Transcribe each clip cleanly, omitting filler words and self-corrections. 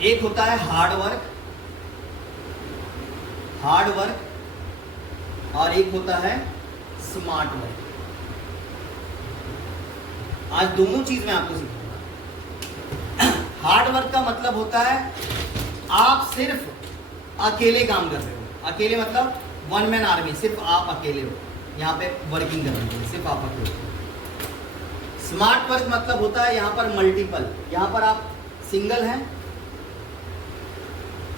एक होता है हार्ड वर्क और एक होता है स्मार्ट वर्क। आज दोनों चीज मैं आपको सिखाऊंगा। हार्ड वर्क का मतलब होता है आप सिर्फ अकेले काम कर रहे हो, अकेले मतलब वन मैन आर्मी, सिर्फ आप अकेले हो यहाँ पे वर्किंग कर रहे हो, सिर्फ आप अकेले हो। स्मार्ट वर्क मतलब होता है यहाँ पर मल्टीपल, यहाँ पर आप सिंगल हैं,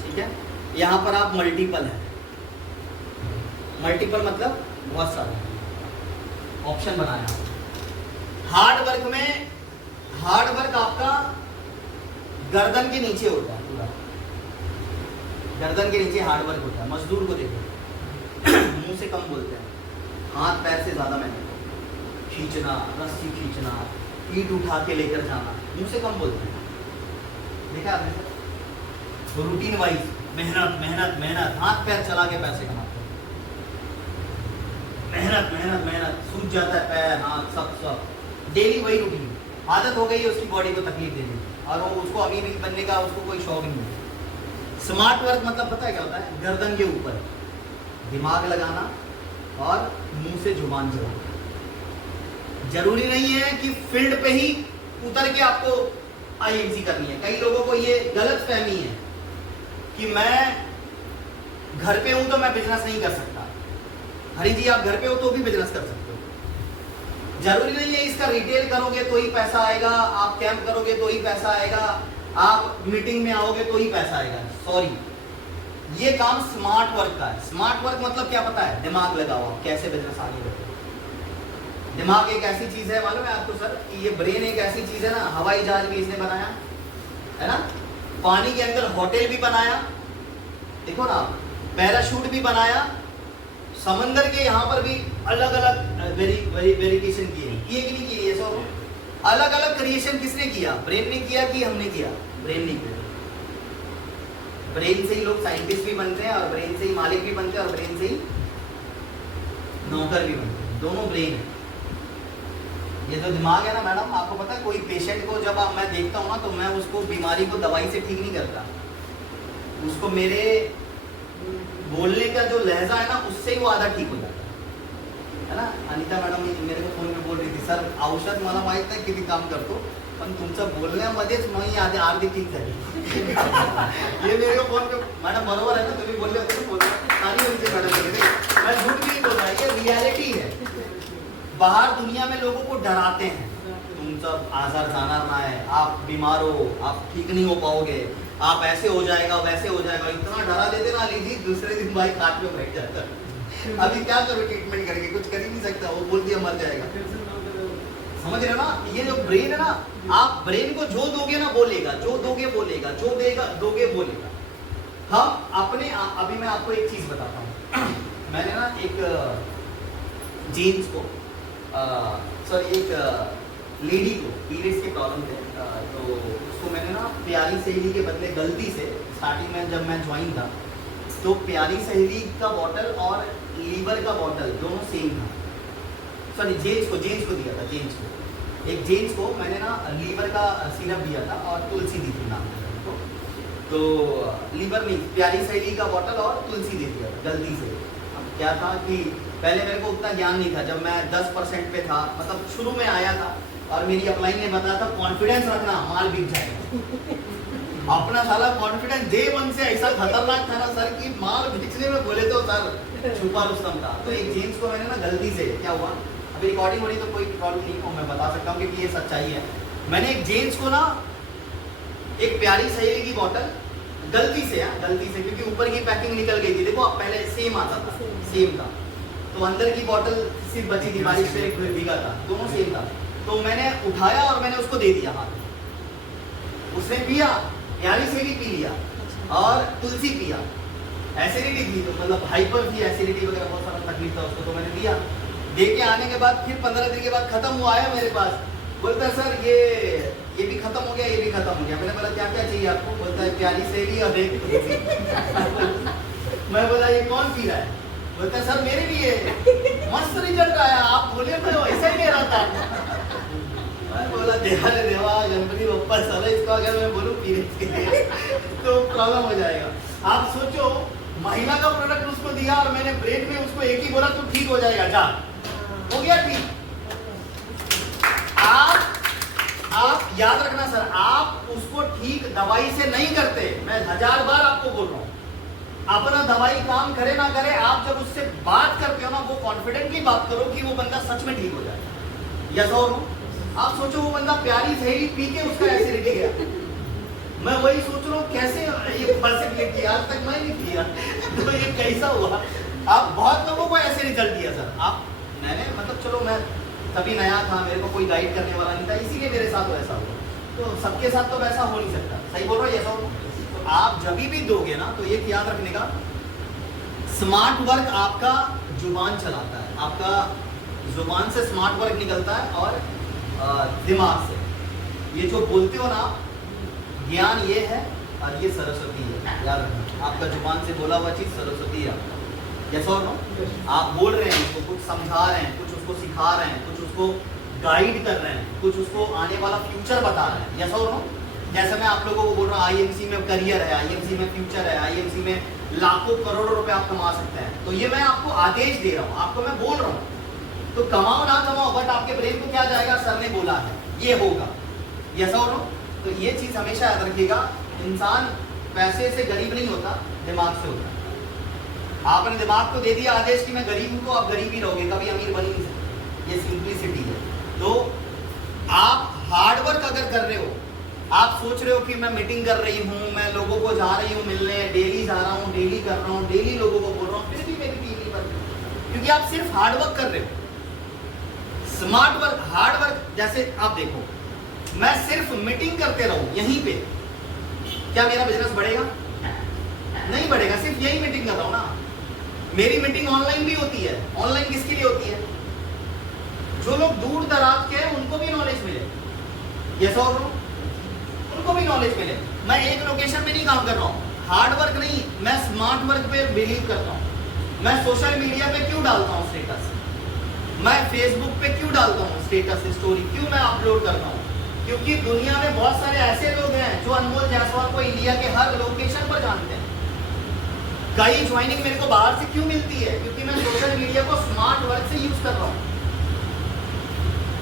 ठीक है, यहाँ पर आप मल्टीपल हैं। मल्टीपल मतलब बहुत सारे ऑप्शन बनाया। हार्ड वर्क में, हार्ड वर्क आपका गर्दन के नीचे होता है, पूरा गर्दन के नीचे हार्ड वर्क होता है। मजदूर को देखो मुंह से कम बोलते हैं, हाथ पैर से ज्यादा मेहनत, खींचना, रस्सी खींचना, ईंट उठा के लेकर जाना, मुंह से कम बोलते हैं। देखा आपने सर, रूटीन वाइज मेहनत मेहनत मेहनत, हाथ पैर चला के पैसे कमाते हैं, मेहनत मेहनत मेहनत, सूझ जाता है पैर हाथ सब, डेली वही रूटीन, आदत हो गई है उसकी बॉडी को तकलीफ देने की, और वो उसको अभी भी बनने का उसको कोई शौक नहीं है। स्मार्ट वर्क मतलब पता है क्या होता है? गर्दन के ऊपर दिमाग लगाना और मुंह से जुबान चलाना। जरूरी नहीं है कि फील्ड पे ही उतर के आपको आईएमसी करनी है। कई लोगों को ये गलत फहमी है कि मैं घर पे हूं तो मैं बिजनेस नहीं कर सकता। हरी जी, आप घर पे हो तो भी बिजनेस कर सकते हो। जरूरी नहीं है इसका रिटेल करोगे तो ही पैसा आएगा, आप कैंप करोगे तो ही पैसा आएगा, आप मीटिंग में आओगे तो ही पैसा आएगा। सॉरी, ये काम स्मार्ट वर्क का है। स्मार्ट वर्क मतलब क्या पता है? दिमाग लगाओ, कैसे बिजनेस आगे बढ़े। दिमाग एक ऐसी चीज है, मालूम है आपको सर, कि ये ब्रेन एक ऐसी चीज है ना, हवाई जहाज भी इसने बनाया है ना, पानी के अंदर होटल भी बनाया, देखो ना, पैराशूट भी बनाया, समंदर के यहाँ पर भी अलग अलग वेरिफिकेशन किए कि नहीं किए? ये सब अलग अलग क्रिएशन किसने किया? ब्रेन ने किया कि हमने किया? ब्रेन ने किया। ब्रेन से ही लोग साइंटिस्ट भी बनते हैं, और ब्रेन से ही मालिक भी बनते हैं, और ब्रेन से ही नौकर भी बनते हैं। दोनों ब्रेन है। ये जो दिमाग है ना मैडम, आपको पता है, कोई पेशेंट को जब मैं देखता हूँ ना, तो मैं उसको बीमारी को दवाई से ठीक नहीं करता, उसको मेरे बोलने का जो लहजा है ना, उससे ही वो आधा ठीक हो जाता है ना। अनिता मैडम मेरे को फोन पे बोल रही थी, सर औषध मला माहित नाही किती काम करतो, पण तुमचं बोलण्यामध्येच नाही आधी अर्धी ठीक झाली। ये मेरे को फोन पे, मैडम बरोबर है ना, तुम्ही बोलले होते ना, मैडम मैं झूठ भी नहीं बोल रहा, ये रियलिटी है। बाहर दुनिया में लोगों को डराते हैं, तुम सब आजार जाना ना है, आप बीमार हो, आप ठीक नहीं हो पाओगे, आप ऐसे हो जाएगा वैसे हो जाएगा, इतना डरा देते ना, लीजिए दूसरे दिन भाई खाट में बैठ जाता है। अभी क्या करो, ट्रीटमेंट करके कुछ कर ही नहीं सकता, वो बोल दिया मर जाएगा। समझ रहे हो ना? ये जो ब्रेन है ना, आप ब्रेन को जो दोगे ना बोलेगा, जो दोगे बोलेगा, जो देगा दोगे बोलेगा। हम अपने अभी मैं आपको एक चीज बताता हूँ। मैंने ना एक जेम्स को सॉरी एक लेडी को पीरियड्स के प्रॉब्लम थे, तो उसको मैंने ना प्यारी सहेली के बदले गलती से स्टार्टिंग में जब मैं ज्वाइन था, तो प्यारी सहेली का बॉटल और लीवर का बॉटल दोनों सेम था। सॉरी जेम्स को दिया था, एक जेम्स को मैंने ना लीवर का सिरप दिया था और तुलसी दी थी नाम को, तो लीवर नहीं, प्यारी सहेली का बॉटल और तुलसी दे दिया था गलती से। अब क्या था कि पहले मेरे को उतना ज्ञान नहीं था, जब मैं 10% पे था, मतलब शुरू में आया था, और मेरी अपलाइन ने बताया था कॉन्फिडेंस रखना, माल बिक जाएगा। अपना साला कॉन्फिडेंस डे वन से ऐसा खतरनाक था ना सर, कि माल बेचने में बोले तो सर छुपा रुस्तम था। तो एक जेम्स को मैंने ना गलती से, क्या हुआ, अभी रिकॉर्डिंग हो रही तो कोई प्रॉब्लम नहीं हो, मैं बता सकता हूँ क्योंकि ये सच्चाई है। मैंने एक जेम्स को ना एक प्यारी सहेली की बॉटल गलती से क्योंकि ऊपर की पैकिंग निकल गई थी, देखो अब पहले सेम आता था, सेम था, तो अंदर की बॉटल सिर्फ बची थी, बारिश से भीगा था, दोनों सेम था। तो मैंने उठाया और मैंने उसको दे दिया हाथ, उसने पिया, प्यारी सहेली पी लिया और तुलसी पिया। एसिडिटी थी, तो मतलब हाइपर थी, एसिडिटी वगैरह बहुत सारा तकलीफ था उसको, तो मैंने दिया। दे के आने के बाद फिर 15 दिन के बाद खत्म हुआ, आया मेरे पास, बोलता है सर ये भी खत्म हो गया, ये भी खत्म हो गया। मैंने बोला क्या क्या चाहिए आपको? बोलता है प्यारी सहेली और एक तुलसी। मैं बोला ये कौन पी रहा है? बोलता है सर मेरे लिए मस्त रिजल्ट आया, आप बोले तो ऐसा ही कह रहा था। बोला देवा रे देवा गणपति बप्पा साला, इसको अगर मैं बोलूं पीने के लिए तो प्रॉब्लम हो जाएगा। आप सोचो महिला का प्रोडक्ट उसको दिया और मैंने ब्रेक में उसको एक ही बोला तो ठीक हो जाएगा, जा हो गया ठीक। आप याद रखना सर, आप उसको ठीक दवाई से नहीं करते, मैं 1000 बार आपको बोल रहा हूं। अपना दवाई काम करे ना करे, आप जब उससे बात करते हो ना, वो कॉन्फिडेंटली बात करो कि वो बंदा सच में ठीक हो जाएगा। यस और नो? आप सोचो वो बंदा प्यारी सहेली पी के उसका एसिडिटी गया, मैं वही सोच रहा हूँ कैसे ये पॉसिबिलिटी, आज तक मैं नहीं किया तो ये कैसा हुआ। आप बहुत लोगों को ऐसे रिजल्ट दिया सर। आप मैंने मतलब चलो मैं तभी नया था, मेरे को कोई गाइड करने वाला नहीं था, इसीलिए मेरे साथ वैसा हुआ। तो सबके साथ तो वैसा हो नहीं सकता, सही बोल रहा हूँ? ऐसा हो तो आप जब भी दोगे ना तो ये याद रखने का, स्मार्ट वर्क आपका जुबान चलाता है, आपका जुबान से स्मार्ट वर्क निकलता है और दिमाग से। ये जो बोलते हो ना, ज्ञान ये है और ये सरस्वती है, याद रखना। आपका जुबान से बोला हुआ चीज सरस्वती है आपका। जैसा और नो, आप बोल रहे हैं उसको, कुछ समझा रहे हैं, कुछ उसको सिखा रहे हैं, कुछ उसको गाइड कर रहे हैं, कुछ उसको आने वाला फ्यूचर बता रहे हैं। जैसा और नो, जैसे मैं आप लोगों को बोल रहा हूँ आईएमसी में करियर है, आईएमसी में फ्यूचर है, आईएमसी में लाखों करोड़ों रुपए आप कमा सकते हैं, तो ये मैं आपको आदेश दे रहा हूँ, आपको मैं बोल रहा हूँ। तो कमाओ ना कमाओ, बट आपके ब्रेन को क्या जाएगा, सर ने बोला है ये होगा। ऐसा हो नो, तो ये चीज हमेशा याद रखिएगा, इंसान पैसे से गरीब नहीं होता, दिमाग से होता है। आपने दिमाग को दे दिया आदेश कि मैं गरीब हूं, तो आप गरीब ही रहोगे, कभी अमीर बन ही नहीं सकते। ये सिंपलिसिटी है। तो आप हार्डवर्क अगर कर रहे हो, आप सोच रहे हो कि मैं मीटिंग कर रही हूँ, मैं लोगों को जा रही हूँ मिलने, डेली जा रहा हूँ, डेली कर रहा हूँ, डेली लोगों को बोल रहा हूँ, फिर भी मेरी टीम नहीं बन रही, क्योंकि आप सिर्फ हार्डवर्क कर रहे हो। स्मार्ट वर्क, हार्ड वर्क, जैसे आप देखो, मैं सिर्फ मीटिंग करते रहूं यहीं पे, क्या मेरा बिजनेस बढ़ेगा? नहीं बढ़ेगा, सिर्फ यही मीटिंग कर रहा हूं ना। मेरी मीटिंग ऑनलाइन भी होती है। ऑनलाइन किसके लिए होती है? जो लोग दूर दराज के हैं उनको भी नॉलेज मिले, ये सौ उनको भी नॉलेज मिले। मैं एक लोकेशन में नहीं काम कर रहा हूँ, हार्ड वर्क नहीं, मैं स्मार्ट वर्क पे बिलीव करता हूँ। मैं सोशल मीडिया पे क्यों डालता हूँ स्टेटस, मैं फेसबुक पे क्यों डालता हूँ स्टेटस स्टोरी, क्यों मैं अपलोड करता हूँ? क्योंकि दुनिया में बहुत सारे ऐसे लोग हैं जो अनमोल जायसवाल को इंडिया के हर लोकेशन पर जानते हैं। कई ज्वाइनिंग मेरे को बाहर से क्यों मिलती है? क्योंकि मैं सोशल मीडिया को स्मार्ट वर्क से यूज कर रहा हूँ।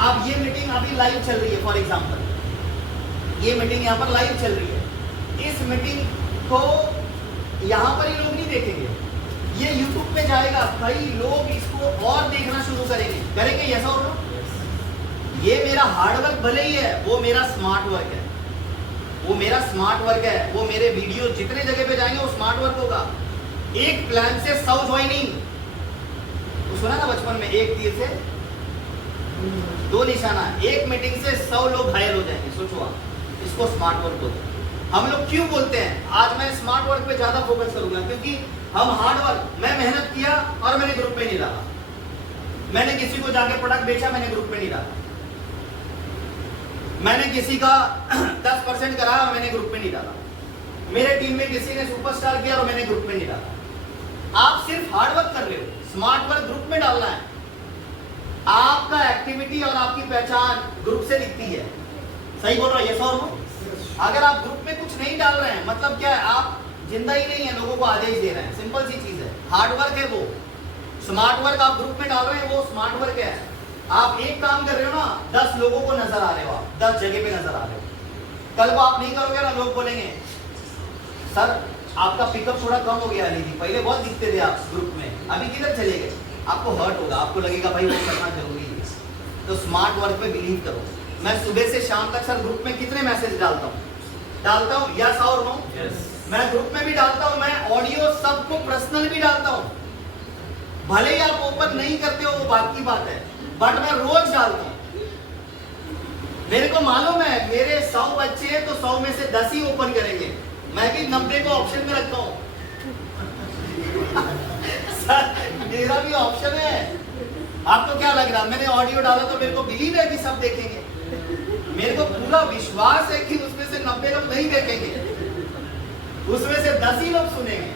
अब ये मीटिंग अभी लाइव चल रही है, फॉर एग्जाम्पल ये मीटिंग यहाँ पर लाइव चल रही है। इस मीटिंग को यहाँ पर ही लोग नहीं देखेंगे, ये यूट्यूब पे जाएगा, कई लोग इसको और देखना शुरू करेंगे। ऐसा होगा? ये मेरा हार्ड वर्क भले ही है, वो मेरा स्मार्ट वर्क है, वो मेरा स्मार्ट वर्क है। वो मेरे वीडियो जितने जगह पे जाएंगे वो स्मार्ट वर्क होगा। एक प्लान से 100 ज्वाइनिंग, तो सुना ना बचपन में, एक तीर से 2 निशाना, एक मीटिंग से 100 लोग घायल हो जाएंगे। सोचो आप, इसको स्मार्ट वर्क बोलते हैं। हम लोग क्यों बोलते हैं आज मैं स्मार्ट वर्क पे ज्यादा फोकस करूंगा? क्योंकि हम हार्ड वर्क, मैं मेहनत किया और मैंने ग्रुप में नहीं डाला, मैंने किसी को जाके प्रोडक्ट बेचा, मैंने ग्रुप में नहीं डाला, मैंने किसी का 10% कराया और मैंने ग्रुप में नहीं डाला, मेरे टीम में किसी ने सुपरस्टार किया और मैंने ग्रुप में नहीं डाला। आप सिर्फ हार्ड वर्क कर रहे हो, स्मार्ट वर्क ग्रुप में डालना है। आपका एक्टिविटी और आपकी पहचान ग्रुप से दिखती है। सही बोल रहा है? ये सौ अगर आप ग्रुप में कुछ नहीं डाल रहे हैं, मतलब क्या है? आप जिंदा ही नहीं है, लोगों को आदेश दे रहे हैं। सिंपल सी चीज है, हार्ड वर्क है वो। स्मार्ट वर्क आप ग्रुप में डाल रहे हैं, वो स्मार्ट वर्क है। आप एक काम कर रहे हो ना, 10 लोगों को नजर आ रहे हो, आप 10 जगह पे नजर आ रहे हो। कल को आप नहीं करोगे ना, लोग बोलेंगे सर आपका पिकअप थोड़ा कम हो गया, नहीं पहले बहुत दिखते थे आप ग्रुप में, अभी किधर चले गए? आपको हर्ट होगा, आपको लगेगा भाई वो करना जरूरी है। तो स्मार्ट वर्क पे बिलीव करो। मैं सुबह से शाम तक सर ग्रुप में कितने मैसेज डालता हूँ? यस और नो? मैं ग्रुप में भी डालता हूँ, मैं ऑडियो सबको पर्सनल भी डालता हूँ। भले ही आप ओपन नहीं करते हो, वो बात की बात है, बट मैं रोज डालता हूँ। मेरे को मालूम है मेरे 100 बच्चे हैं तो 100 में से 10 ही ओपन करेंगे, मैं भी 90 को ऑप्शन में रखता हूँ। सर मेरा भी ऑप्शन है। आपको क्या लग रहा है? मैंने ऑडियो डाला तो मेरे को बिलीव है कि सब देखेंगे, मेरे को पूरा विश्वास है कि उसमें से 90 लोग नहीं देखेंगे, उसमें से 10 ही लोग सुनेंगे,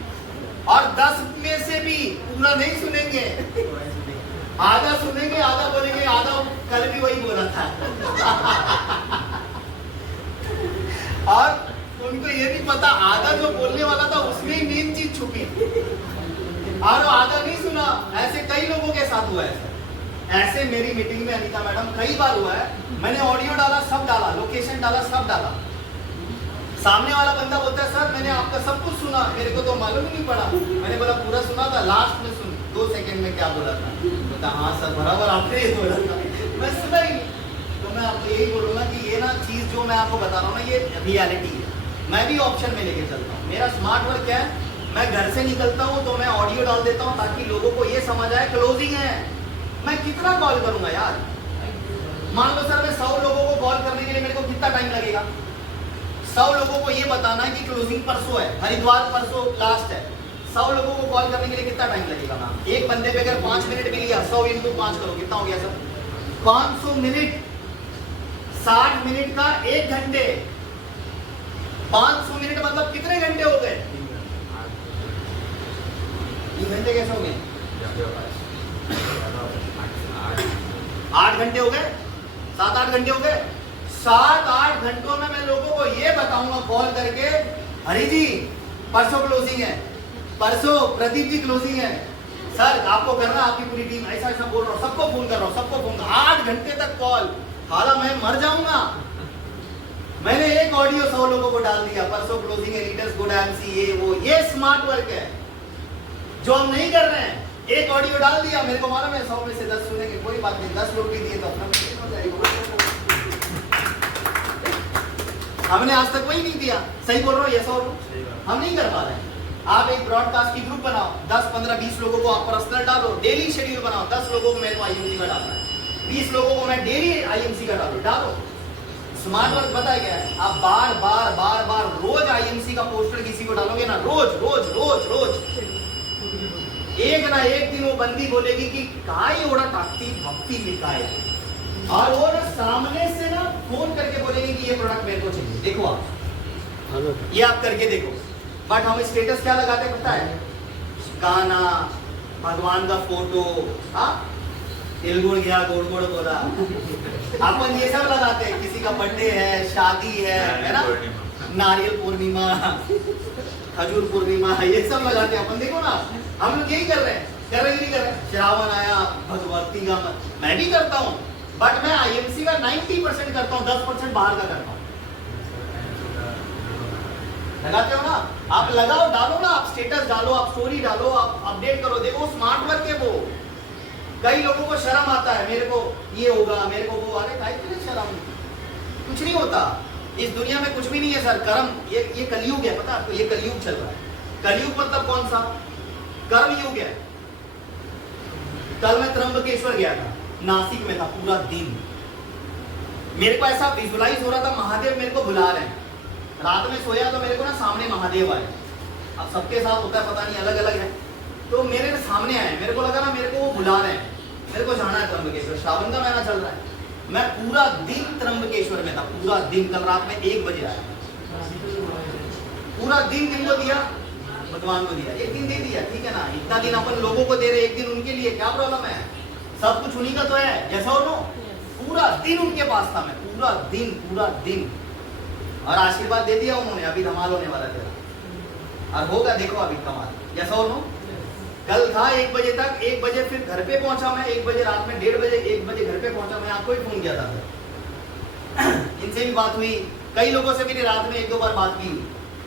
और 10 में से भी पूरा नहीं सुनेंगे। आधा सुनेंगे, आधा बोलेंगे, आधा कल भी वही बोला था। और उनको ये नहीं पता आधा जो बोलने वाला था उसमें ही मेन चीज छुपी, और आधा नहीं सुना। ऐसे कई लोगों के साथ हुआ है। ऐसे मेरी मीटिंग में अनीता मैडम कई बार हुआ है, मैंने ऑडियो डाला, सब डाला, लोकेशन डाला, सब डाला, सामने वाला बंदा बोलता है सर मैंने आपका सब कुछ सुना, मेरे को तो मालूम ही नहीं पड़ा। मैंने बोला पूरा सुना था, लास्ट में सुन 2 सेकंड में क्या बोला था। बोलता हाँ सर बराबर आपने ये बोला था, मैं सुना ही नहीं। तो मैं आपको यही बोलूंगा कि ये ना चीज जो मैं आपको बता रहा हूँ ना, ये रियलिटी है। मैं भी ऑप्शन में लेके चलता हूँ। मेरा स्मार्ट वर्क क्या है, मैं घर से निकलता हूँ तो मैं ऑडियो डाल देता हूँ ताकि लोगों को ये समझ आए क्लोजिंग है। मैं कितना कॉल करूंगा यार, मान लो सर मैं 100 लोगों को कॉल करने के लिए मेरे को कितना टाइम लगेगा। 100 लोगों को ये बताना है कि क्लोजिंग परसों है, हरिद्वार परसों लास्ट है, 100 लोगों को कॉल करने के लिए कितना टाइम लगेगा मैम? एक बंदे पे अगर 5 मिनट भी लिया, 100 × 5 करो, कितना हो गया सर? 500 मिनट, 60 मिनट का 1 घंटे, 500 मिनट मतलब कितने घंटे हो गए? 3 घंटे कैसे हो गए? 8 घंटे हो गए, 7-8 घंटे हो गए। 7-8 घंटों में मैं लोगों को ये बताऊंगा कॉल करके, हरी जी परसों क्लोजिंग है, परसों प्रदीप जी क्लोजिंग है, सर आपको करना, आपकी पूरी टीम, ऐसा ऐसा बोल रहा हूँ, सबको फोन कर रहा हूँ, सबको फोन। 8 घंटे तक कॉल, हालांकि मैं मर जाऊंगा। मैंने एक ऑडियो 100 लोगों को डाल दिया, परसों क्लोजिंग है, लीडर्स गुड एमसी, ये वो, ये स्मार्ट वर्क है जो हम नहीं कर रहे हैं। एक ऑडियो डाल दिया, मेरे को मालूम है 100 में से 10 सुनेंगे, कोई बात नहीं, 10 लोग भी दिए तो अपना हो जाएगा। हमने आज तक वही नहीं दिया, सही बोल रहा हूँ, ये 100 हम नहीं कर पा रहे हैं। आप एक ब्रॉडकास्ट की ग्रुप बनाओ, 10, 15, 20 लोगों को आप पर्सनल डालो, डेली शेड्यूल बनाओ, 10 लोगों को मेरे को आईएमसी का डालना है, 20 लोगों को मैं डेली आईएमसी का डालो। स्मार्ट वर्क बताया गया है, आप बार बार बार बार रोज आईएमसी का पोस्टर किसी को डालोगे ना, रोज रोज रोज रोज, एक ना एक दिन वो बंदी बोलेगी कि काय ओड़ा टाकती भक्ति लिखा है, और वो ना सामने से ना फोन करके बोलेगी कि ये प्रोडक्ट मेरे को चाहिए, देखो आप ये आप करके देखो। बट हम स्टेटस क्या लगाते पता है? गाना, भगवान का फोटो, तिलगुड़ गया गोड़ गोड़ बोला, अपन ये सब लगाते हैं। किसी का बर्थडे है, शादी है ना, नारियल पूर्णिमा, खजूर पूर्णिमा, ये सब लगाते हैं अपन। देखो ना हम लोग यही कर रहे हैं, कर रहे नहीं कर रहे। श्रावण आया, भगवती का मैं भी करता हूँ, बट मैं आईएमसी का 90% करता हूँ, 10% बाहर का करता हूँ। लगाते हो ना आप, लगाओ, डालो ना आप, स्टेटस डालो, आप स्टोरी डालो, आप अपडेट करो, देखो स्मार्ट वर्क है वो। कई लोगों को शर्म आता है, मेरे को ये होगा, मेरे को वो, अरे भाई तुझे शर्म, कुछ नहीं होता इस दुनिया में, कुछ भी नहीं है सर। कर्म, ये कलयुग है, पता है आपको, ये कलयुग चल रहा है। कलयुग मतलब कौन सा? कर्म युग है। कल मैं त्र्यंबकेश्वर गया था, नासिक में था पूरा दिन, मेरे को ऐसा विजुअलाइज हो रहा था महादेव मेरे को बुला रहे हैं। रात में सोया तो मेरे को ना सामने महादेव आए, अब सबके साथ होता है पता नहीं, अलग अलग है, तो मेरे सामने आए, मेरे को लगा ना मेरे को वो बुला रहे हैं, मेरे को जाना है त्र्यंबकेश्वर, श्रावण का महीना चल रहा है। मैं पूरा दिन त्र्यंबकेश्वर में था, पूरा दिन, कल रात में 1 बजे आया, पूरा दिन किनको दिया? भगवान को दिया। 1 दिन दे दिया, ठीक है ना, इतना दिन अपन लोगों को दे रहे, 1 दिन उनके लिए, क्या प्रॉब्लम है? सब कुछ उन्हीं का तो है, जैसा और नो, पूरा दिन उनके पास था मैं, पूरा दिन, और आशीर्वाद दे दिया उन्होंने। अभी धमाल होने वाला तेरा, और होगा देखो अभी कमाल, जैसा और नो। कल था 1 बजे तक, 1 बजे फिर घर पे पहुंचा मैं, 1 बजे रात में, 1:30 बजे, 1 बजे घर पे पहुंचा मैं, आपको ही फोन किया था। इनसे भी बात हुई, कई लोगों से मेरी रात में 1-2 बार बात भी हुई।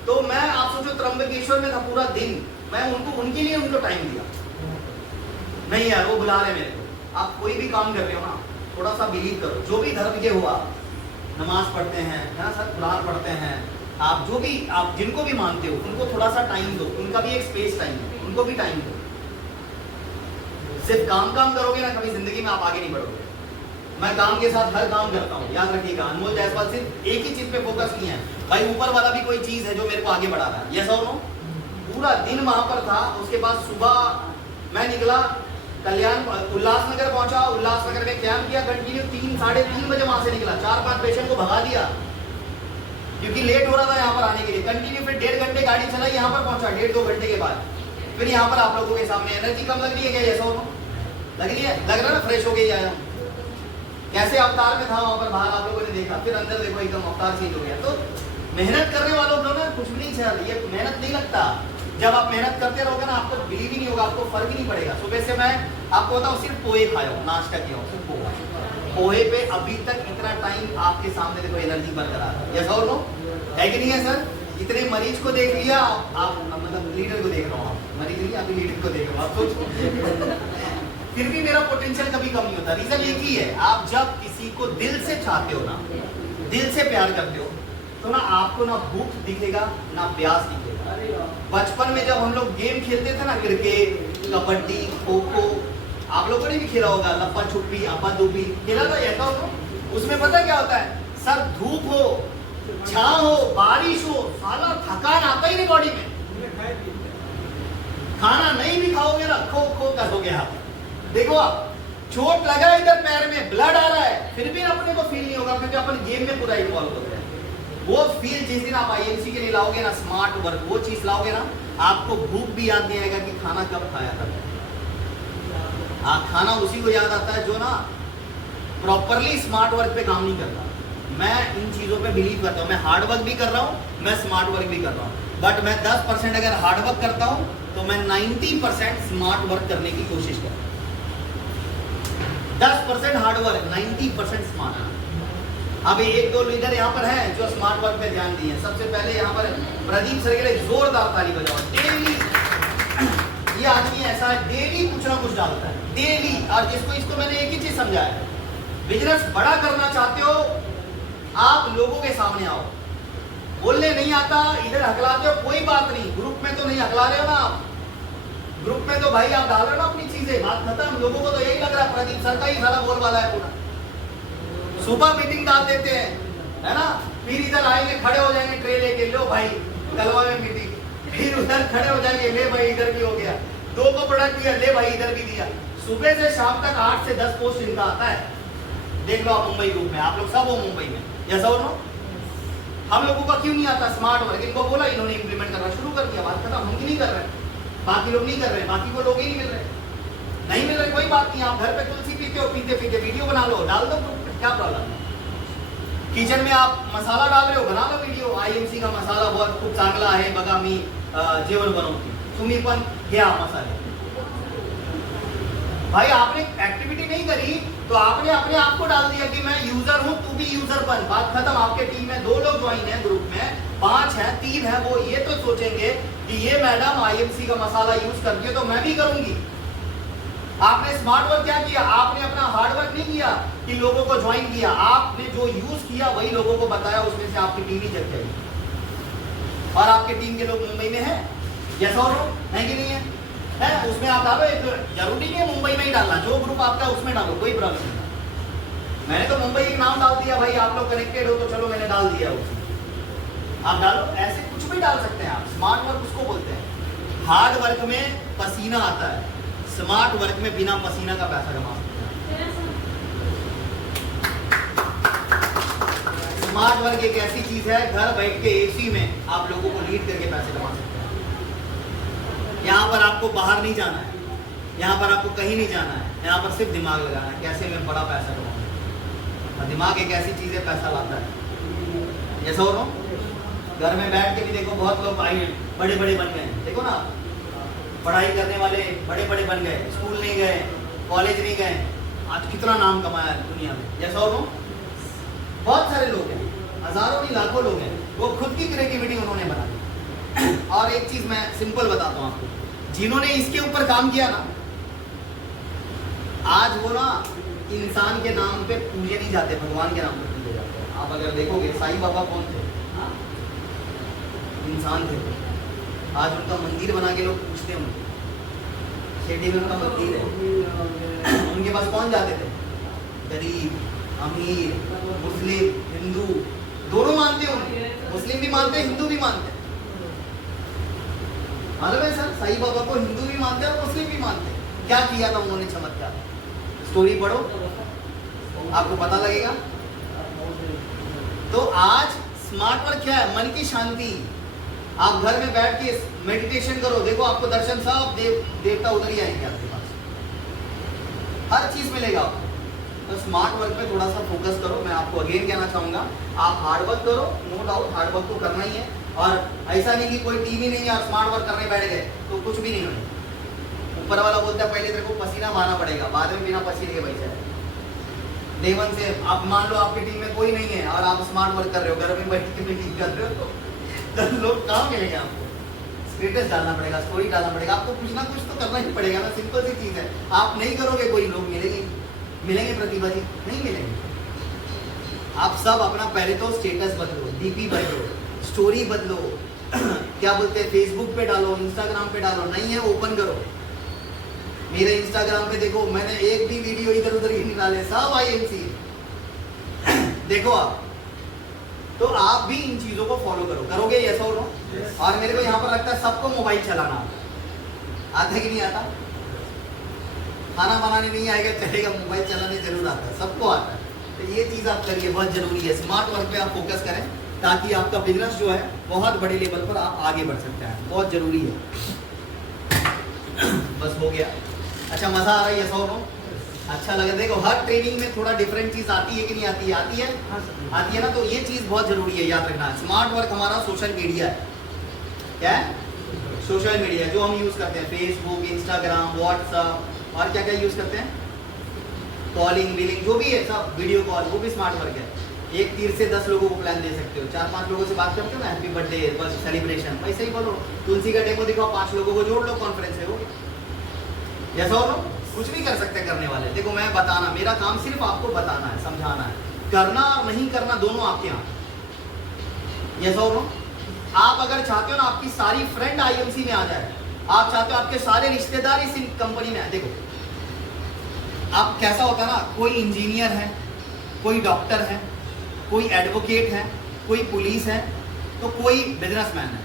तो मैं, आप सोचो, त्र्यंबकेश्वर में था पूरा दिन, मैं उनके लिए उनको टाइम दिया। नहीं यार वो बुला रहे मेरे को। आप कोई भी काम कर रहे हो ना, थोड़ा सा बिलीव करो, जो भी धर्म के हुआ, नमाज पढ़ते हैं ना सर, कुरान पढ़ते हैं, आप जो भी, आप जिनको भी मानते हो उनको थोड़ा सा टाइम दो, उनका भी एक स्पेस टाइम है, उनको भी टाइम दो। सिर्फ काम करोगे ना, कभी जिंदगी में आप आगे नहीं बढ़ोगे। मैं काम के साथ हर काम करता हूँ, याद रखिएगा। अनमोल जायसवाल सिर्फ एक ही चीज पे फोकस नहीं है भाई, ऊपर वाला भी कोई चीज है जो मेरे को आगे बढ़ा रहा है, ये सब नो। पूरा दिन वहां पर था, उसके बाद सुबह मैं निकला, कल्याण उल्लासनगर पहुंचा, उल्लासनगर में कैंप किया कंटिन्यू, 3-3:30 बजे वहां से निकला, 4-5 पेशेंट को भगा दिया क्योंकि लेट हो रहा था यहाँ पर आने के लिए। कंटिन्यू फिर 1.5 घंटे गाड़ी चलाई, यहाँ पर पहुंचा 1.5-2 घंटे के बाद। फिर यहाँ पर आप लोगों के सामने, एनर्जी कम लग रही है क्या? ऐसा हो लग रही है, लग रहा है ना फ्रेश हो गई आया हूँ। कैसे अवतार में था वहां पर बाहर आप लोगों ने देखा, फिर अंदर देखो एकदम अवतार चेंज हो गया। तो मेहनत करने वालों को ना कुछ भी नहीं चाहिए, ये मेहनत नहीं लगता। जब आप मेहनत करते रहोगे ना आपको बिलीव ही नहीं होगा, आपको फर्क ही नहीं पड़ेगा। सुबह से मैं आपको बताऊं सिर्फ पोहे खाया हूँ, नाश्ता किया हूँ सिर्फ पोहे पे अभी तक इतना टाइम आपके सामने देखो एनर्जी बरकरार है। यस और नो है कि नहीं है सर? इतने मरीज को देख लिया आप, मतलब लीडर को देख रहा हूँ, आप मरीज नहीं अभी लीडर को देख रहा हूँ आप सोचो। फिर भी मेरा पोटेंशियल कभी कम नहीं होता। रीजन एक ही है, आप जब किसी को दिल से चाहते हो ना, दिल से प्यार करते हो तो ना आपको ना भूख दिखेगा ना प्यास दिखेगा। बचपन में जब हम लोग गेम खेलते थे ना, क्रिकेट, कबड्डी, खो खो, आप लोगों ने भी खेला होगा, लप्पा छुपी, अपा दुपी खेला था ऐसा हो। उसमें पता क्या होता है सर, धूप हो, छांव हो, बारिश हो, साला थकान आता ही नहीं बॉडी में। खाना नहीं भी खाओगे ना खो खो करोगे आप। देखो आप चोट लगा इधर पैर में, ब्लड आ रहा है, फिर भी अपने को फील नहीं होगा क्योंकि अपन गेम में पूरा इन्वॉल्व होते हैं। वो फील जिस दिन आप आईएमसी के लिए लाओगे ना, स्मार्ट वर्क, वो चीज लाओगे ना, आपको भूख भी याद नहीं आएगा कि खाना कब खाया था। खाना उसी को याद आता है जो ना प्रॉपरली स्मार्ट वर्क पे काम नहीं करता। मैं इन चीजों पे बिलीव करता हूँ, मैं हार्ड वर्क भी कर रहा हूँ, मैं स्मार्ट वर्क भी कर रहा हूँ, बट मैं 10% अगर हार्ड वर्क करता हूँ तो मैं 90% स्मार्ट वर्क करने की कोशिश करता हूँ। 10% हार्ड वर्क, 90% स्मार्ट। अब एक दो लीडर यहाँ पर हैं जो स्मार्ट वर्क पे ध्यान दिए। सबसे पहले यहाँ पर प्रदीप सर के लिए जोरदार ताली बजाओ। डेली ये आदमी ऐसा है, डेली कुछ ना कुछ डालता है, डेली। और इसको मैंने एक ही चीज समझाया, बिजनेस बड़ा करना चाहते हो आप लोगों के सामने आओ। बोलने नहीं आता, इधर हकलाते हो, कोई बात नहीं, ग्रुप में तो नहीं हकला रहे हो ना आप, ग्रुप में तो भाई आप डाल रहे हो ना अपनी चीजें, बात खत्म। लोगों को तो यही लग रहा है प्रदीप सर का ही सारा बोल वाला है पूरा। सुबह मीटिंग डाल देते हैं, है ना, फिर इधर आएंगे, खड़े हो जाएंगे ट्रे लेके, लो भाई कलवा में मीटिंग, फिर उधर खड़े हो जाएंगे, ले भाई इधर भी हो गया, 2 को प्रोडक्ट दिया, ले भाई इधर भी दिया। सुबह से शाम तक 8 से 10 पोस्ट इनका आता है। देख लो आप मुंबई ग्रुप में, आप लोग सब हो मुंबई में, जैसा हो ना। हम लोगों का क्यों नहीं आता स्मार्ट वर्क? इनको बोला, इन्होंने इंप्लीमेंट करना शुरू कर दिया, बात खत्म। हम नहीं कर रहे, बाकी लोग नहीं कर रहे, बाकी को लोग ही नहीं मिल रहे, नहीं मिल रहे, कोई बात नहीं। आप घर पे तुलसी पीते हो, पीते पीते वीडियो बना लो, डाल दो, क्या प्रॉब्लम है? किचन में आप मसाला डाल रहे हो, बना लो वीडियो, आईएमसी का मसाला बहुत खूब चांगला है, बघा मी जेवण बनवती, तुम्ही पण घ्या मसाले। भाई आपने एक्टिविटी नहीं करी तो आपने अपने आप को डाल दिया कि मैं यूजर हूं, तू भी यूजर बन, बात खत्म। आपके टीम में 2 लोग ज्वाइन है ग्रुप में, 5 है, 3 है, वो ये तो सोचेंगे कि ये मैडम आईएमसी का मसाला यूज करती है तो मैं भी करूंगी। आपने स्मार्ट वर्क क्या किया? आपने अपना हार्ड वर्क नहीं किया कि लोगों को ज्वाइन किया, आपने जो यूज किया वही लोगों को बताया, उसमें से आपकी टीम ही जग जाएगी। और आपके टीम के लोग मुंबई में है, जैसा हो है कि नहीं है? है उसमें आप डालो, एक जरूरी नहीं है मुंबई में ही डालना, जो ग्रुप आपका उसमें डालो, कोई प्रॉब्लम नहीं। मैंने तो मुंबई एक नाम डाल दिया, भाई आप लोग कनेक्टेड हो तो चलो मैंने डाल दिया उसमें, आप डालो, ऐसे कुछ भी डाल सकते हैं आप। स्मार्ट वर्क उसको बोलते हैं। हार्ड वर्क में पसीना आता है, स्मार्ट वर्क में बिना पसीना का पैसा कमा सकते हैं। स्मार्ट वर्क एक ऐसी चीज है, घर बैठ के एसी में आप लोगों को लीड करके पैसे कमा सकते हैं। यहाँ पर आपको बाहर नहीं जाना है, यहाँ पर आपको कहीं नहीं जाना है, यहाँ पर सिर्फ दिमाग लगाना है, कैसे मैं बड़ा पैसा कमाऊँ। और दिमाग एक ऐसी चीज है, पैसा लाता है। जैसा हो रहा हूँ, घर में बैठ के भी देखो बहुत लोग बड़े बड़े बन गए, देखो ना, पढ़ाई करने वाले बड़े बड़े बन गए, स्कूल नहीं गए, कॉलेज नहीं गए, आज कितना नाम कमाया है दुनिया में। जैसा हो रहा हूँ, बहुत सारे लोग हैं, हजारों नहीं लाखों लोग हैं, वो खुद की क्रिएटिविटी उन्होंने बना दी। और एक चीज मैं सिंपल बताता हूँ आपको, जिन्होंने इसके ऊपर काम किया ना, आज वो ना इंसान के नाम पे पूजे नहीं जाते, भगवान के नाम पे पूजे जाते हैं। आप अगर देखोगे साईं बाबा कौन थे? इंसान थे। आज उनका मंदिर बना के लोग पूछते हैं, उनको शेडी में उनका मंदिर है, उनके पास कौन जाते थे? गरीब, अमीर, मुस्लिम, हिंदू, दोनों मानते हैं, मुस्लिम भी मानते हैं, हिंदू भी मानते हैं। मालूम है सर, साईं बाबा को हिंदू भी मानते हैं और मुस्लिम भी मानते हैं। क्या किया था उन्होंने चमत्कार? स्टोरी पढ़ो, आपको पता लगेगा। तो आज स्मार्ट वर्क क्या है? मन की शांति। आप घर में बैठ के मेडिटेशन करो, देखो आपको दर्शन सब देवता उधर ही आएंगे आपके पास। हर चीज मिलेगा आपको। तो स्मार्ट वर्क पे थोड़ा सा फोकस करो। मैं आपको अगेन कहना चाहूंगा, आप हार्ड वर्क करो, नो डाउट हार्ड वर्क तो करना ही है। और ऐसा नहीं कि कोई टीवी नहीं है और स्मार्ट वर्क करने बैठ गए तो कुछ भी नहीं होगा। ऊपर वाला बोलता है पहले तेरे को पसीना मारना पड़ेगा, बाद में बिना पसीने के पैसे है। देवन से आप मान लो आपकी टीम में कोई नहीं है और आप स्मार्ट वर्क कर रहे हो, घर में बैठ के मीटिंग कर रहे हो, तो लोग कहाँ मिलेंगे आपको? स्टेटस डालना पड़ेगा, स्टोरी डालना पड़ेगा, आपको कुछ ना कुछ तो करना ही पड़ेगा ना। सिंपल सी चीज है। आप नहीं करोगे कोई लोग मिलेंगे प्रतिभा जी? नहीं मिलेंगे। आप सब अपना पहले तो स्टेटस बदलो, डीपी बदलो, स्टोरी बदलो, क्या बोलते हैं फेसबुक पे डालो, इंस्टाग्राम पे डालो। नहीं है ओपन करो। मेरे इंस्टाग्राम पे देखो, मैंने एक भी वीडियो इधर उधर ही नहीं डाले, सब आईएमसी देखो आप। तो आप भी इन चीजों को फॉलो करो। करोगे यस और नो? और मेरे को यहाँ पर लगता है सबको मोबाइल चलाना आता है कि नहीं आता? खाना बनाने नहीं आएगा चलेगा, मोबाइल चलाने जरूर आता है, सबको आता है। तो ये चीज आप करिए, बहुत जरूरी है। स्मार्ट वर्क पे आप फोकस करें ताकि आपका बिजनेस जो है बहुत बड़े लेवल पर आप आगे बढ़ सकते हैं, बहुत जरूरी है। बस हो गया। अच्छा मजा आ रहा है यस और नो? अच्छा लगा। देखो हर ट्रेनिंग में थोड़ा डिफरेंट चीज आती है कि नहीं आती है? आती है, आती है ना। तो ये चीज बहुत जरूरी है, याद रखना। स्मार्ट वर्क हमारा सोशल मीडिया है। क्या है? सोशल मीडिया जो हम यूज करते हैं, फेसबुक, इंस्टाग्राम, व्हाट्सएप और क्या क्या यूज करते हैं, कॉलिंग, बिलिंग, जो भी है सब, वीडियो कॉल, वो भी स्मार्ट वर्क है। एक तीर से 10 लोगों को प्लान दे सकते हो। 4-5 लोगों से बात करते हो ना, हैप्पी बर्थडे, बस सेलिब्रेशन, वैसे ही बोलो। तुलसी का डेमो दिखाओ, 5 लोगों को जोड़ लो कॉन्फ्रेंस में, हो गया। ऐसा हो कुछ भी कर सकते हैं करने वाले। देखो मैं बताना, मेरा काम सिर्फ आपको बताना है, समझाना है। करना और नहीं करना दोनों आपके यहाँ। यस और नो? आप अगर चाहते हो ना आपकी सारी फ्रेंड आईएमसी में आ जाए, आप चाहते हो आपके सारे रिश्तेदार इस कंपनी में आए। देखो आप कैसा होता है ना, कोई इंजीनियर है, कोई डॉक्टर है, कोई एडवोकेट है, कोई पुलिस है, तो कोई बिजनेसमैन है,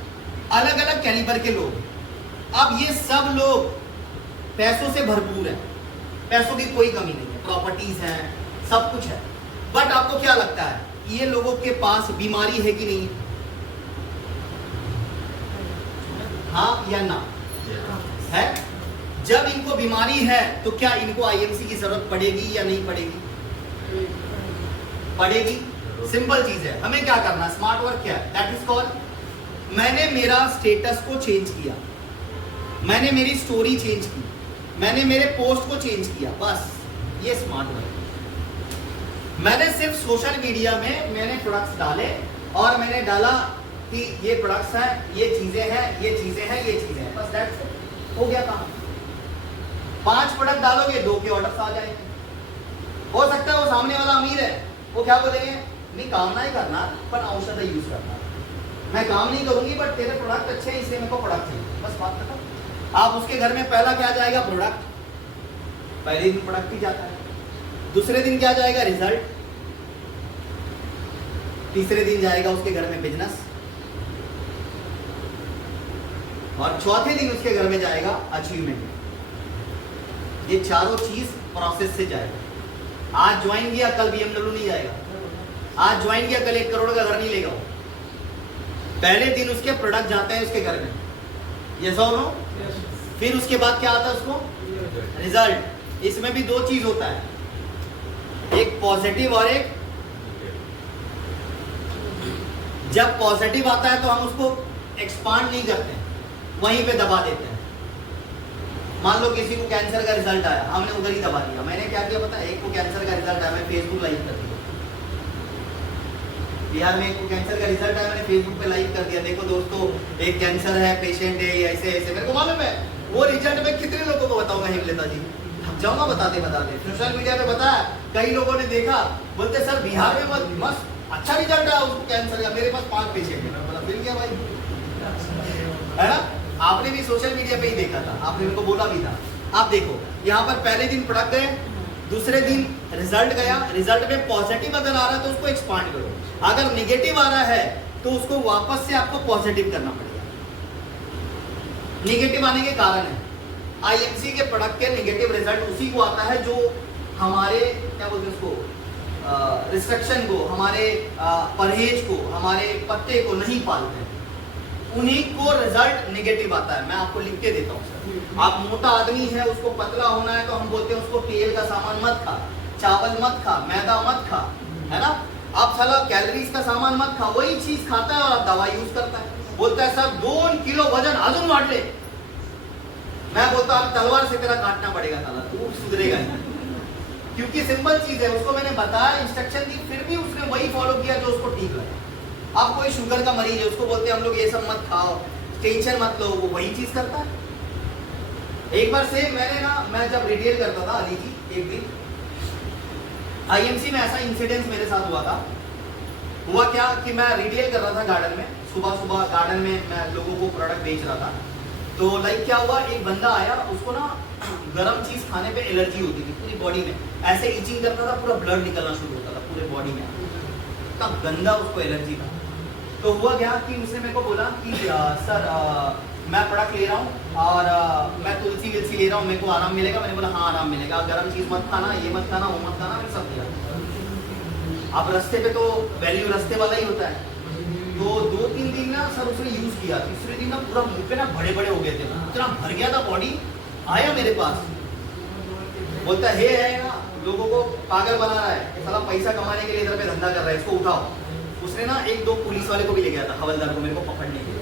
अलग अलग कैलिबर के लोग। अब ये सब लोग पैसों से भरपूर है, पैसों की कोई कमी नहीं है, प्रॉपर्टीज है, सब कुछ है। बट आपको क्या लगता है ये लोगों के पास बीमारी है कि नहीं? हाँ या ना? है। जब इनको बीमारी है तो क्या इनको आईएमसी की जरूरत पड़ेगी या नहीं पड़ेगी? पड़ेगी। सिंपल चीज है। हमें क्या करना है? स्मार्ट वर्क क्या है? दैट इज कॉल्ड, मैंने मेरा स्टेटस को चेंज किया, मैंने मेरी स्टोरी चेंज की, मैंने मेरे पोस्ट को चेंज किया, बस ये स्मार्ट वर्क। मैंने सिर्फ सोशल मीडिया में मैंने प्रोडक्ट्स डाले और मैंने डाला कि ये प्रोडक्ट्स हैं, ये चीजें हैं, ये चीजें हैं, ये चीजें हैं, बस दैट्स इट, हो गया काम। 5 प्रोडक्ट डालोगे, 2 के ऑर्डर्स आ जाएंगे। हो सकता है वो सामने वाला अमीर है, वो क्या बोलेंगे, नहीं काम नहीं करना पर औषधि यूज करना, मैं काम नहीं करूंगी बट तेरे प्रोडक्ट अच्छे हैं इसलिए मेरे को प्रोडक्ट चाहिए, बस बात खत्म। आप उसके घर में पहला क्या जाएगा? प्रोडक्ट। पहले दिन प्रोडक्ट ही जाता है, दूसरे दिन क्या जाएगा? रिजल्ट, तीसरे दिन जाएगा उसके घर में बिजनेस, और चौथे दिन उसके घर में जाएगा अचीवमेंट। ये चारों चीज प्रोसेस से जाएगा। आज ज्वाइन किया, कल BMW नहीं जाएगा। आज ज्वाइन किया, कल 1 करोड़ का घर नहीं लेगा वो। पहले दिन उसके प्रोडक्ट जाते हैं उसके घर में, यस और नो? फिर उसके बाद क्या आता है उसको? रिजल्ट। इसमें भी 2 चीज होता है, एक पॉजिटिव और एक, जब पॉजिटिव आता है तो हम उसको एक्सपांड नहीं करते, वहीं पे दबा देते हैं। मान लो किसी को कैंसर का रिजल्ट आया, हमने उधर ही दबा दिया। मैंने क्या किया पता है? एक को कैंसर का रिजल्ट आया, मैं फेसबुक लाइव कर दिया। बिहार में एक को कैंसर का रिजल्ट आया, मैंने फेसबुक पे लाइव कर दिया, देखो दोस्तों एक कैंसर है, पेशेंट है, ऐसे ऐसे। मेरे को मालूम है वो रिजल्ट में कितने लोगों को बताऊंगा हेमलता जी, थक जाऊंगा बताते बताते। सोशल मीडिया पे बताया, कई लोगों ने देखा, बोलते सर बिहार में मस्त अच्छा रिजल्ट आया उसको कैंसर का, मेरे पास 5 पेशेंट है। मैं बोला फिर क्या भाई, है ना? आपने भी सोशल मीडिया पे ही देखा था, आपने मेरे को बोला भी था। आप देखो यहाँ पर पहले दिन प्रोडक्ट गए, दूसरे दिन रिजल्ट गया, रिजल्ट में पॉजिटिव अगर आ रहा है तो उसको एक्सपांड करो, अगर निगेटिव आ रहा है तो उसको वापस से आपको पॉजिटिव करना पड़ेगा। निगेटिव आने के कारण है, आईएमसी के प्रोडक्ट के निगेटिव रिजल्ट उसी को आता है जो हमारे क्या बोलते हैं उसको, रिस्ट्रिक्शन को, हमारे परहेज को, हमारे पत्ते को नहीं पालते हैं। उन्हीं को रिजल्ट नेगेटिव आता है। मैं आपको लिख के देता हूँ सर। आप मोटा आदमी है, उसको पतला होना है तो हम बोलते हैं उसको तेल का सामान मत खा, चावल मत खा, मैदा मत खा, है ना। आप साला कैलोरीज का सामान मत खा, वही चीज खाता है और दवा यूज करता है, बोलता है सर 2 किलो वजन अजून वाढले। मैं बोलता हूँ तलवार से तेरा काटना पड़ेगा साला, तू सुधरेगा नहीं। क्योंकि सिंपल चीज है, उसको मैंने बताया, इंस्ट्रक्शन दी, फिर भी उसने वही फॉलो किया जो उसको ठीक लगा। अब कोई शुगर का मरीज है, उसको बोलते हैं हम लोग ये सब मत खाओ, टेंशन मत लो, वो वही चीज करता है। एक बार से मैं जब रिटेल करता था अली जी, एक दिन आईएमसी में ऐसा इंसिडेंस मेरे साथ हुआ था। हुआ क्या कि मैं रिटेल कर रहा था गार्डन में, सुबह सुबह गार्डन में मैं लोगों को प्रोडक्ट बेच रहा था। तो लाइक क्या हुआ, एक बंदा आया, उसको ना गर्म चीज खाने पे एलर्जी होती थी पूरी बॉडी में, ऐसे इचिंग करता था, पूरा ब्लड निकलना शुरू होता था पूरे बॉडी में, इतना गंदा उसको एलर्जी था। तो हुआ क्या कि उसने मेरे को बोला कि सर मैं प्रोडक्ट ले रहा हूँ और मैं तुलसी विलसी ले रहा हूँ, मेरे को आराम मिलेगा। मैंने बोला हाँ आराम मिलेगा, गर्म चीज मत खाना, ये मत खाना, वो मत खाना, मैंने सब दिया। अब रास्ते पे तो वैल्यू रास्ते वाला ही होता है। तो 2-3 दिन ना सर उसने यूज किया, तीसरे दिन ना पूरा मुंह पे ना बड़े बड़े हो गए थे, इतना भर गया था बॉडी। आया मेरे पास, बोलता है ना लोगों को पागल बना रहा है, साला पैसा कमाने के लिए इधर पे धंधा कर रहा है, इसको उठाओ। उसने ना 1-2 पुलिस वाले को भी ले गया था, हवलदार को, मेरे को पकड़ने के लिए।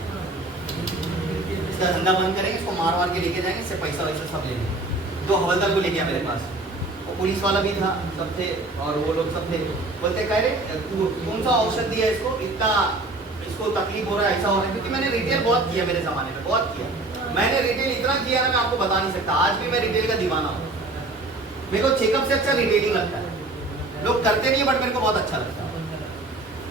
इसका धंधा बंद करेंगे, इसको मार मार के लेके जाएंगे, इससे पैसा वैसा सब लेंगे। 2 हवलदार को ले गया मेरे पास, वो पुलिस वाला भी था, सब थे, और वो लोग सब थे। बोलते कह रहे कौन सा औषध दिया इसको, इतना इसको तकलीफ हो रहा है, ऐसा हो रहा है। क्योंकि मैंने रिटेल बहुत किया मेरे जमाने में, बहुत किया मैंने रिटेल, इतना किया ना मैं आपको बता नहीं सकता। आज भी मैं रिटेल का दीवाना हूँ, मेरे को चेकअप से अच्छा रिटेलिंग लगता है। लोग करते नहीं है बट मेरे को बहुत अच्छा लगता है,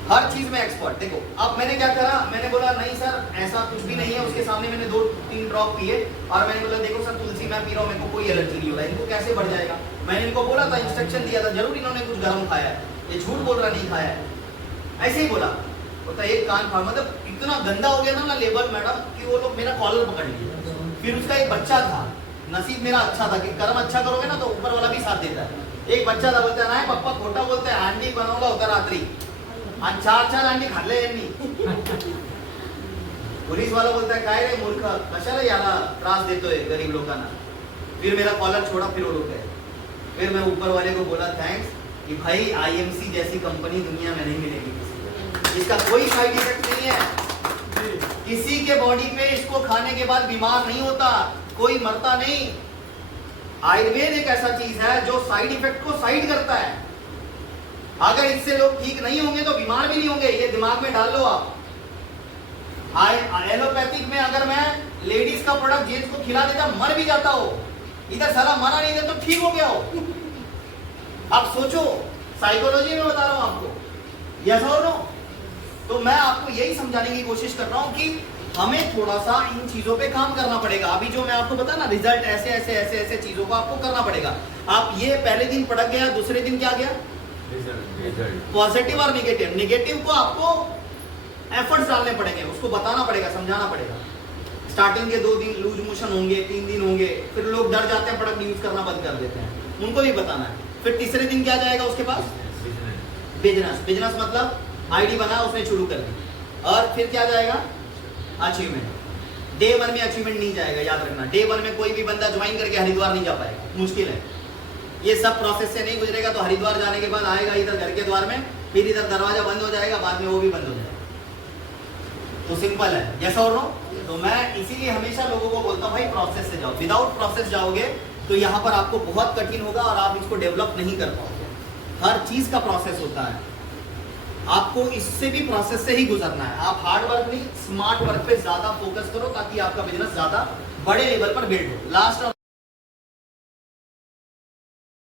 हर चीज में एक्सपर्ट। देखो अब मैंने क्या करा, मैंने बोला नहीं सर ऐसा कुछ भी नहीं है। उसके सामने मैंने 2-3 ड्रॉप पिए और मैंने बोला देखो सर तुलसी मैं पी रहा हूँ, मेरे को कोई एलर्जी नहीं हो रहा है, इनको कैसे बढ़ जाएगा। मैंने इनको बोला था, इंस्ट्रक्शन दिया था, जरूर इन्होंने कुछ गर्म खाया है, ये झूठ बोल रहा नहीं खाया है, ऐसे ही बोला। बोलता एक कान फाड़, मतलब इतना गंदा हो गया था ना लेवल मैडम कि वो लोग मेरा कॉलर पकड़ लिए। फिर उसका एक बच्चा था, नसीब मेरा अच्छा था कि कर्म अच्छा करोगे ना तो ऊपर वाला भी साथ देता है। एक बच्चा था, बोलता है ना पप्पा खोटा बोलते हैं, अंडी बनवला होता रात्री आणि 4 अंडी खाल्ले यांनी। पुलिस वाला बोलता है काय रे मूर्ख, कशाला याला त्रास देतोय गरीब लोकांना। फिर मेरा कॉलर छोड़ा, फिर वो लोग गए। फिर मैं ऊपर वाले को बोला थैंक्स कि भाई आईएमसी जैसी कंपनी दुनिया में नहीं मिलेगी किसी को, इसका कोई साइड इफेक्ट नहीं है, किसी के बॉडी पे इसको खाने के बाद बीमार नहीं होता, कोई मरता नहीं। आयुर्वेद एक ऐसा चीज है जो साइड इफेक्ट को साइड करता है। अगर इससे लोग ठीक नहीं होंगे तो बीमार भी नहीं होंगे, ये दिमाग में डाल लो आप। एलोपैथिक में अगर मैं लेडीज का प्रोडक्ट जेंट्स को खिला देता मर भी जाता हो, इधर सारा मरा नहीं था तो ठीक हो गया हो। आप सोचो, साइकोलॉजी में बता रहा हूं आपको, यस और नो। तो मैं आपको यही समझाने की कोशिश कर रहा हूं कि हमें थोड़ा सा इन चीजों पे काम करना पड़ेगा। अभी जो मैं आपको बता ना रिजल्ट ऐसे ऐसे ऐसे ऐसे चीजों को आपको करना पड़ेगा। आप ये पहले दिन प्रोडक्ट गया, दूसरे दिन क्या गया, पॉजिटिव और निगेटिव। निगेटिव को आपको एफर्ट्स डालने पड़ेंगे, उसको बताना पड़ेगा, समझाना पड़ेगा। स्टार्टिंग के 2 दिन लूज मोशन होंगे, 3 दिन होंगे, फिर लोग डर जाते हैं, प्रोडक्ट यूज करना बंद कर देते हैं, उनको भी बताना है। फिर तीसरे दिन क्या जाएगा उसके पास, बिजनेस। बिजनेस मतलब आईडी बना उसने शुरू कर दी, और फिर क्या जाएगा, अचीवमेंट। डे 1 में अचीवमेंट नहीं जाएगा, याद रखना। डे 1 में कोई भी बंदा ज्वाइन करके हरिद्वार नहीं जा पाएगा, मुश्किल है। ये सब प्रोसेस से नहीं गुजरेगा तो हरिद्वार जाने के बाद आएगा इधर घर के द्वार में, फिर इधर दरवाजा बंद हो जाएगा, बाद में वो भी बंद हो जाएगा। तो सिंपल है, यस और नो। तो मैं इसीलिए हमेशा लोगों को बोलता हूँ भाई प्रोसेस से जाओ। विदाउट प्रोसेस जाओगे तो यहाँ पर आपको बहुत कठिन होगा और आप इसको डेवलप नहीं कर पाओगे। हर चीज का प्रोसेस होता है, आपको इससे भी प्रोसेस से ही गुजरना है। आप हार्ड वर्क नहीं, स्मार्ट वर्क पे ज्यादा फोकस करो ताकि आपका बिजनेस ज्यादा बड़े लेवल पर बिल्ड हो। लास्ट